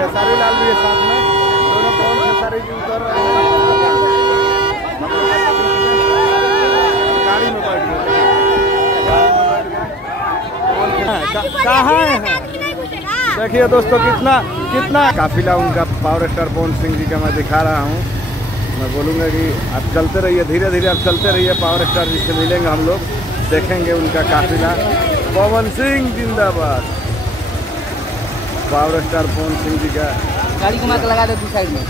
खेसारी लाल भी है साथ में, दोनों कौन खेसारी जी उतर रहे हैं। गाड़ी में बैठ गए, कहाँ है? देखिए दोस्तों कितना काफिला उनका पावर स्टार पवन सिंह जी का मैं दिखा रहा हूँ। मैं बोलूँगा कि आप चलते रहिए, धीरे धीरे आप चलते रहिए, पावर स्टार जी से मिलेंगे हम लोग, देखेंगे उनका काफिला। पवन सिंह जिंदाबाद। पावर स्टार पवन सिंह जी का गाड़ी घुमा के लगा दे दूसरी साइड में।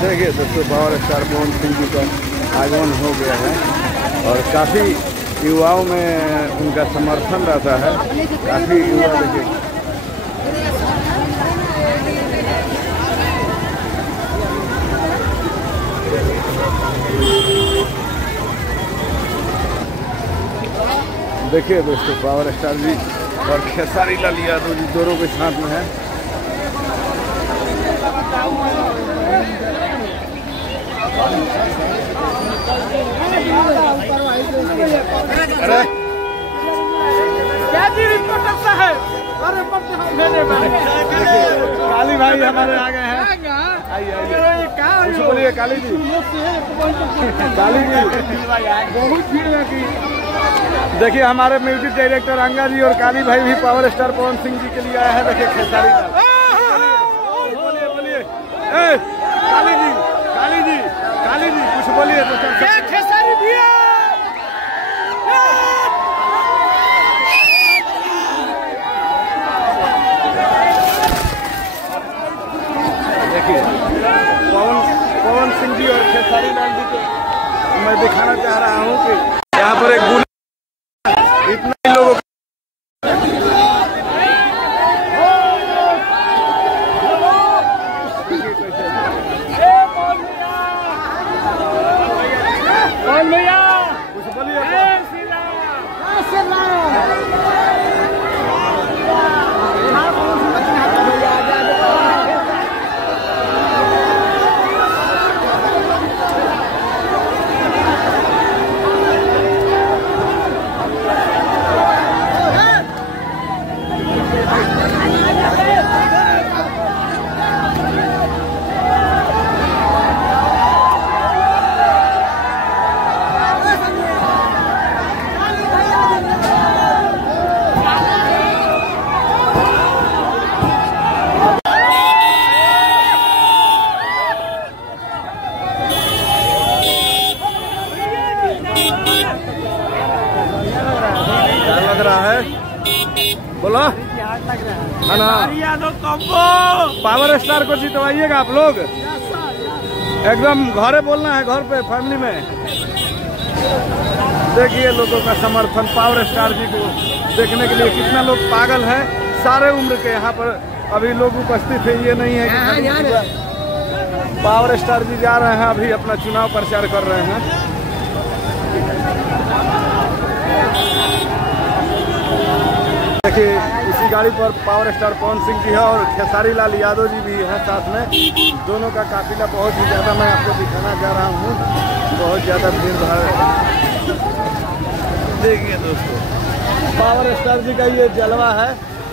देखिए दोस्तों पावर स्टार पवन सिंह जी का आगमन हो गया है और काफ़ी युवाओं में उनका समर्थन रहता है। काफ़ी युवा देखिए दोस्तों पावर स्टार जी और खेसारी लाल यादव जी दोनों के साथ में है। अरे काली भाई हमारे आ गए हैं। आइए कुछ बोलिए काली जी। काली जी बहुत भीड़ है। देखिए हमारे म्यूजिक डायरेक्टर अंगा जी और काली भाई भी पावर स्टार पवन सिंह जी के लिए आए हैं। देखिए खेसारी लाल, बोलिए काली जी कुछ बोलिए। खेसारी भैया देखिए पवन सिंह जी और खेसारी लाल जी को मैं दिखाना चाह रहा हूँ कि यहाँ पर एक इतना ही लोगों कुछ बोलिए। लग रहा है बोलो है ना। पावर स्टार को जितवाइएगा आप लोग, एकदम घरे बोलना है, घर पे फैमिली में। देखिए लोगों का समर्थन पावर स्टार जी को देखने के लिए कितना लोग पागल हैं। सारे उम्र के यहाँ पर अभी लोग उपस्थित है। ये नहीं है कि पावर स्टार जी जा रहे हैं, अभी अपना चुनाव प्रचार कर रहे हैं। देखिए इसी गाड़ी पर पावर स्टार पवन सिंह जी है और खेसारी लाल यादव जी भी है साथ में। दोनों का काफिला बहुत ही ज़्यादा मैं आपको दिखाना चाह रहा हूँ। बहुत ज़्यादा भीड़ भाड़ है। देखिए दोस्तों पावर स्टार जी का ये जलवा है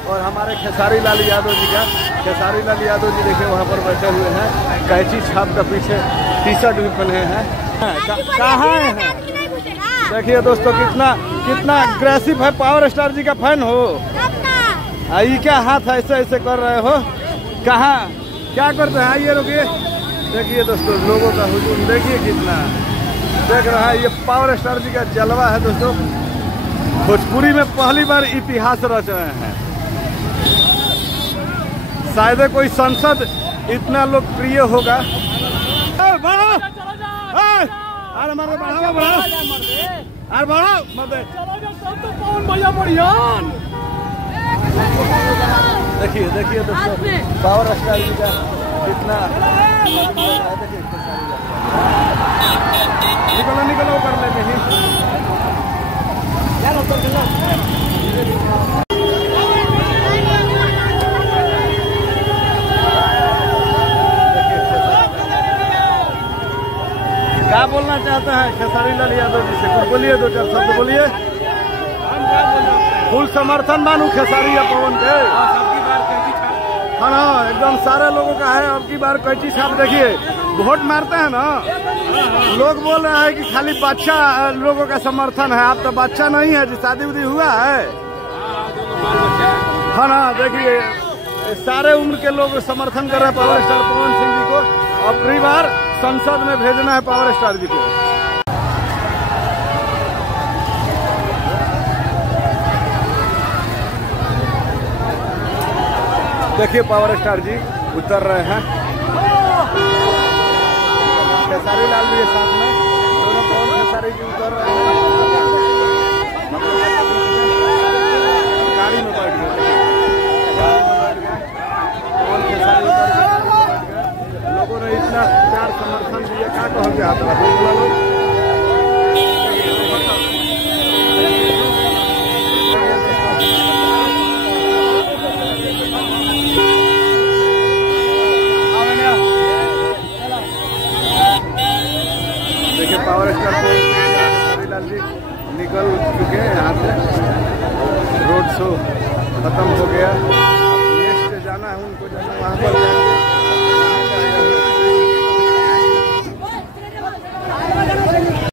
और हमारे खेसारी लाल यादव जी का। खेसारी लाल यादव जी देखिए वहाँ पर बैठे हुए हैं, कैंची छाप का पीछे टी शर्ट भी पहने हैं। कहाँ है? देखिए दोस्तों कितना अग्रेसिव है। पावर स्टार जी का फैन हो? ये क्या हाथ ऐसे कर रहे हो? कहाँ क्या करते हैं? आइए रुकिए। देखिए दोस्तों लोगों का हुजूम देखिए कितना देख रहा है। ये पावर स्टार जी का जलवा है दोस्तों। भोजपुरी में पहली बार इतिहास रच रहे हैं। शायद कोई सांसद इतना लोकप्रिय होगा। अरे मारे बढ़ाओ अरे बढ़ाओ देखिए दोस्तों पावर स्टार जी का कितना। निकलो कर लेते हैं। क्या बोलना चाहते हैं खेसारी लाल यादव जी से? कुछ बोलिए, दो चार शब्द बोलिए। फुल समर्थन मानू खेसारी या पवन के। समर्थन सारे लोगों का है। अब की बार कैची छाप देखिए, वोट मारते हैं ना, लोग बोल रहे हैं कि खाली बच्चा लोगों का समर्थन है। आप तो बच्चा नहीं है जी, शादी उदी हुआ है ना। देखिए सारे उम्र के लोग समर्थन कर रहे हैं पावर स्टार पवन सिंह जी को। अब अगली बार संसद में भेजना है पावर स्टार जी को। देखिए पावर स्टार जी उतर रहे हैं, खेसारी लाल भी है साथ में, दोनों पवन खेसारी जी उतर रहे हैं। गाड़ी में बैठ गए, पवन खेसारी उतर गए। लोगों ने इतना प्यार समर्थन दिया, क्या कहो क्या हाथ लोग। देखिए पावर स्टार को खेसारी लाल जी निकल चुके हैं यहाँ से, रोड शो खत्म हो गया।